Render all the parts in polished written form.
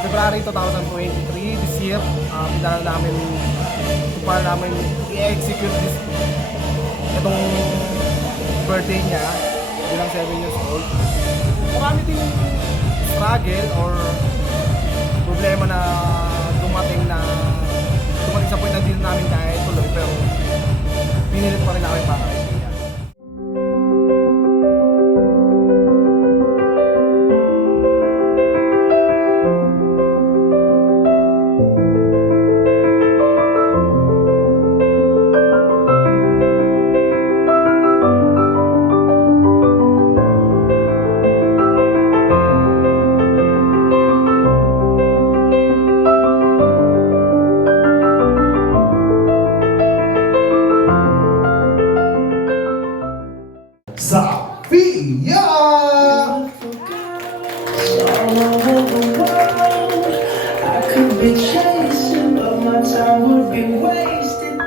February 2023, this year, pinala namin para namin i-execute itong birthday niya bilang 7 years old. Marami ding struggle or problema na dumating sa point na din namin kaya ituloy, pero pinilit pa rin namin para kay Pia. Safia! I could be chasing, but my time would be wasted.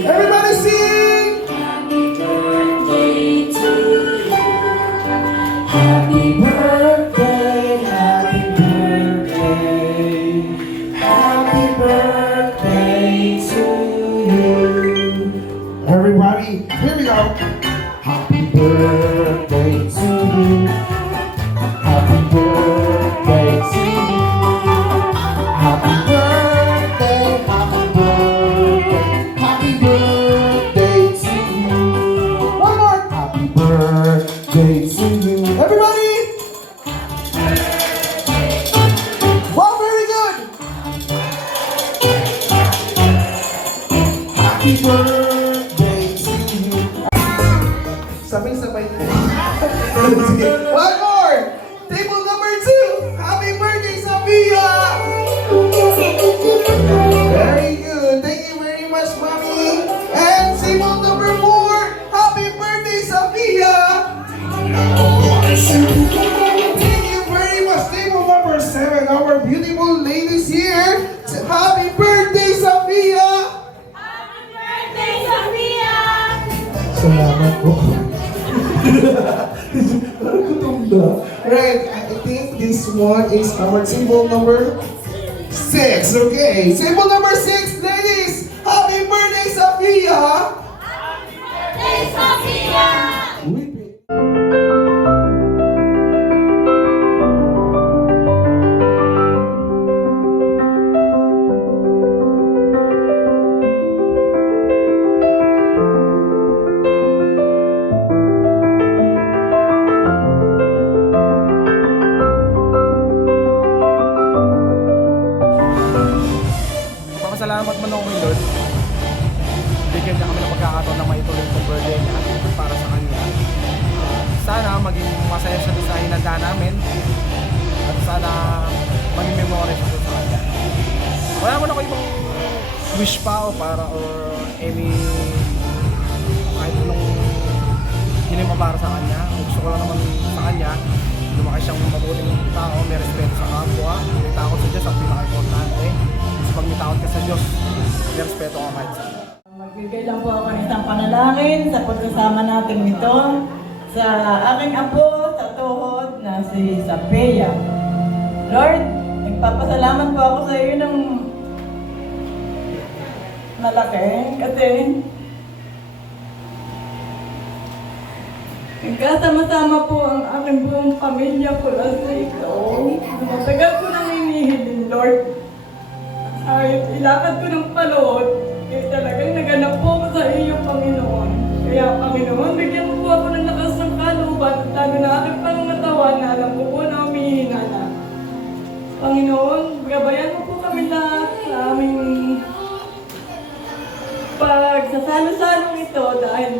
Everybody sing! Happy birthday to you. Happy birthday, happy birthday. Happy birthday to you. Everybody, here we go. Happy birthday to you. Happy birthday to you. Happy birthday, happy birthday, happy birthday to you. One more. Happy birthday to you. Everybody! Wow, very good! Happy birthday to you. Sabay-sabay po. Sige. One more! Table number 2. Happy birthday, Safia! Very good. Thank you very much, Mommy. And table number 4. Happy birthday, Safia! Thank you very much. Table number 7. Our beautiful ladies here. Happy birthday, Safia! Birthday, Safia! Salamat po. Parang gutom na. Right, I think this one is our symbol number 6. Okay, symbol number 6, ladies. Happy birthday, Safia! Birthday, Safia! Papasalamat man ako kay Lord. Bigyan niya kami ng pagkakataon na maituloy itong birthday niya para sa kanya. Sana maging masaya siya sa hinanda namin at sana maging memory siya sa kanya. Wala mo na ko ibang wish pa o para or any kahit anong hinima para sa kanya. Gusto ko lang naman sa kanya lumaki siyang mabuting tao, may respeto sa kapwa, may takot sa Diyos ang pinaka-importante. Kasi pag may takot ka sa Diyos, may respeto ka kahit sa kanya. Magbigay lang po ako ng isang panalangin sa pagkasama natin nito sa aking apo sa tuhod na si Safia. Lord, nagpapasalamat po ako sa iyo ng malaki kasi Nagkasama-sama po ang aking buong pamilya ko sa ito. Matagal ko nang hinihiling, Lord. Kahit ilakad ko ng palood, kaya talagang naganap po ako sa iyo, Panginoon. Kaya, Panginoon, bigyan mo po ako ng lakas ng kalooban at lalo na aking pangangatawan na alam ko po na humihina na. Panginoon, gabayan mo po kami lahat sa aming pagsasalo-salong ito dahil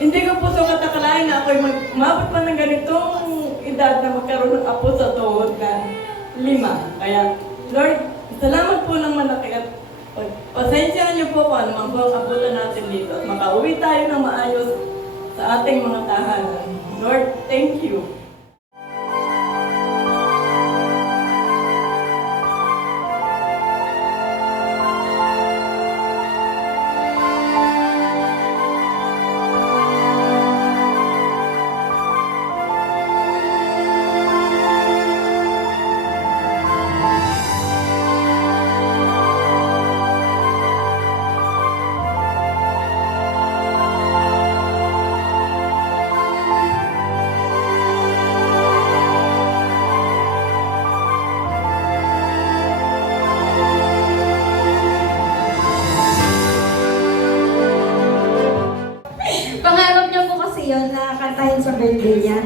hindi ko po so katakalain na ako'y umabot pa ng ganitong edad na magkaroon ng apo sa tuhod na 5. Kaya, Lord, salamat po ng malaki at pasensyahan niyo po kung ano mang buong abutan natin dito at makauwi tayo ng maayos sa ating mga tahanan. Lord, thank you. Pangarap niya po kasi yun na kantahin sa birthday niya.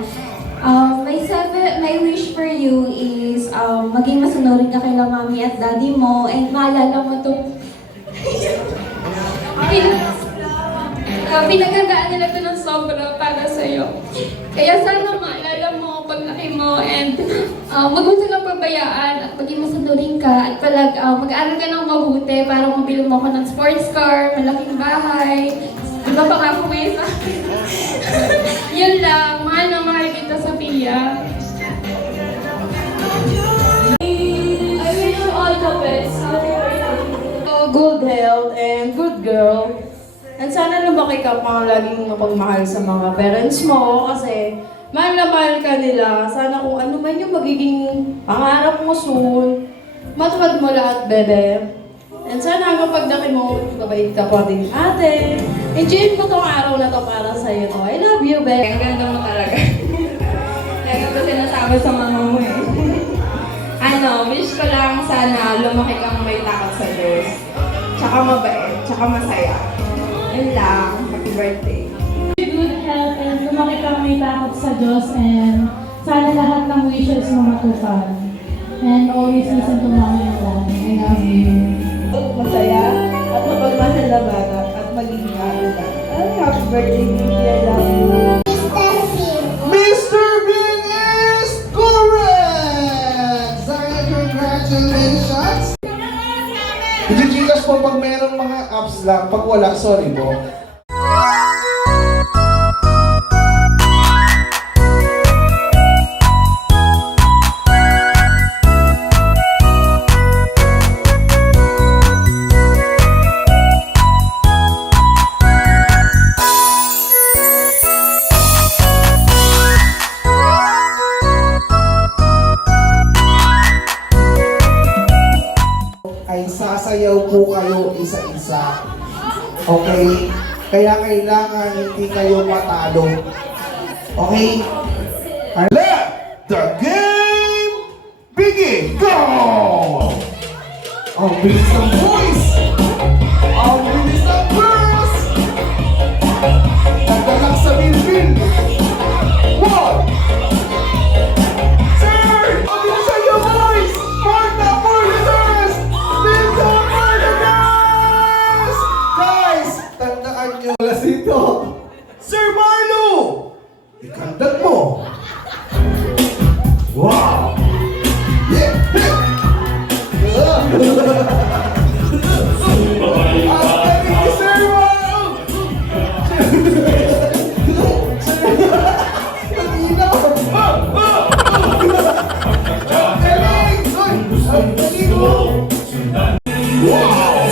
My wish for you is maging masunurin ka kay mami at daddy mo and maalala mo itong pinagagaan nila ito ng sobra para sa'yo. Kaya sana maalala mo paglaki mo and wag mo silang pabayaan at maging masunurin ka at mag-aaral ka ng mabuti para mabili mo ako ng sports car, malaking bahay. Iba pa nga po ngayon sa akin. Yun lang. Mahal na mahal kita, Sophia. I wish you all the best. Good health and good girl. And sana lumaki ka pang laging mapagmahal sa mga parents mo kasi mahal na mahal ka nila. Sana kung ano man yung magiging pangarap mo soon, matupad mo lahat, bebe. And sana hanggang pagdaki mo, babait ka pa din ate. Enjoy mo tong araw na to para sa'yo to. I love you, bebe. Ang ganda mo talaga. Kaya ko sinasabi sa mama mo eh. Wish ko lang sana lumaki kang may takot sa Diyos. Tsaka mabait, tsaka masaya. Yun lang. Happy birthday. Good health and lumaki kang may takot sa Diyos and sana lahat ng wishes mo matupad. And always listen to mommy and daddy. I love you. Masaya at mapagmahal na bata at maging maaga. Happy birthday, baby. I love you. Mr. Bean is correct! Zaya, congratulations! Ijijikas po pag mayroong mga apps lang. Pag wala, sorry po. Ay sasayaw po kayo isa-isa. Okay? Kaya kailangan hindi kayo matalo. Okay? And let the game begin! Go! Ang bilis ng boys! Ang bilis ng girls! Nagdalang sa bilbil! One! Sir! Ang bilis sa iyo, boys! Marta for the girls! Dito for the girls! Guys, tandaan nyo lasito. Sir Marlo! Ikandag mo! Wow! Yeah! Ang galing ni Sir Marlo! Ang ilaw! Ang galing! Uy! Ang galing mo! Wow!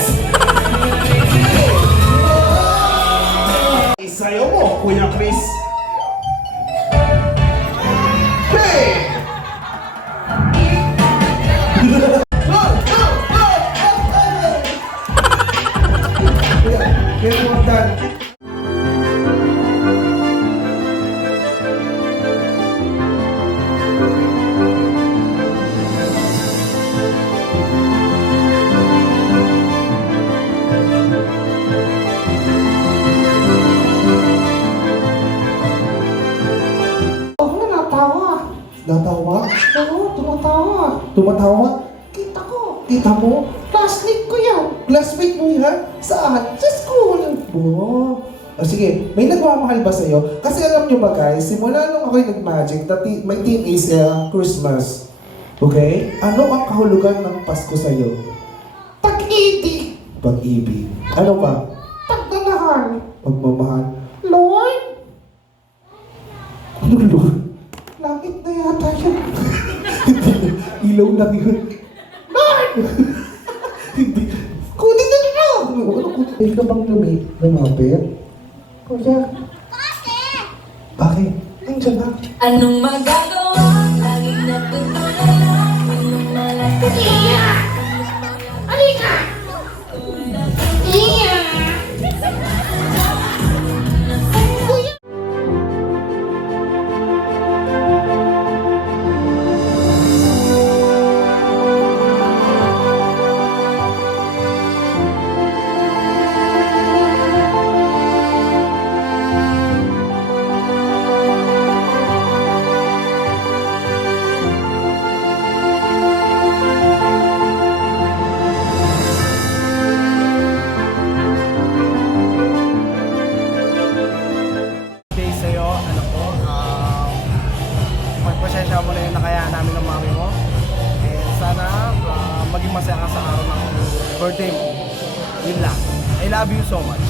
Isayaw mo, Kuya Chris. Hey! Get more done. tumatawa. Tumatawa? Kita ko. Kita mo? Classmate ko yan. Classmate mo yan? Saan? Sa school. Oh. O sige, may nagmamahal ba sa'yo? Kasi alam nyo ba guys, simula nung ako'y nag-magic, may team is Christmas. Okay? Ano ang kahulugan ng Pasko sa'yo? Pag-ibig. Pag-ibig. Ano ba? Pagmamahal. Pagmamahal. Lord? Ano Lord? Langit na yata yun. Ilaw lang yun. Lord! Hindi. Kunin na nila! Ay ka bang lumapit? Kuya? Bakit? Nandiyan na. Anong magagawa? Laging natutulala. Anong malapit? Iya! Halika! Iya! Day sa'yo, ano po, magpasensya mo na yung nakaya namin ng mami mo. And sana maging masaya ka sa araw ng birthday mo. Yun lang. I love you so much.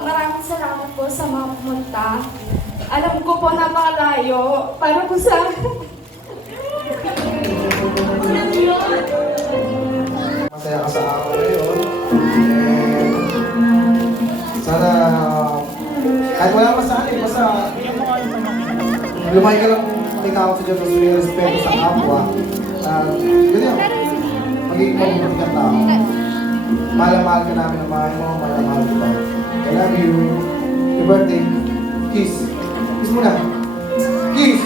Maraming salamat po sa mga pumunta. Alam ko po napakalayo para po sa... Masaya ka sa araw ngayon. And sana kahit wala pa sa akin, basta lumay ka lang may tao sa Diyos, may respeto sa kapwa. Ganyan, magiging mabuti kang tao. Mahal ka namin ang mahal mo, mahal kita. I love you. Happy birthday. Kiss. Kiss muna. Kiss.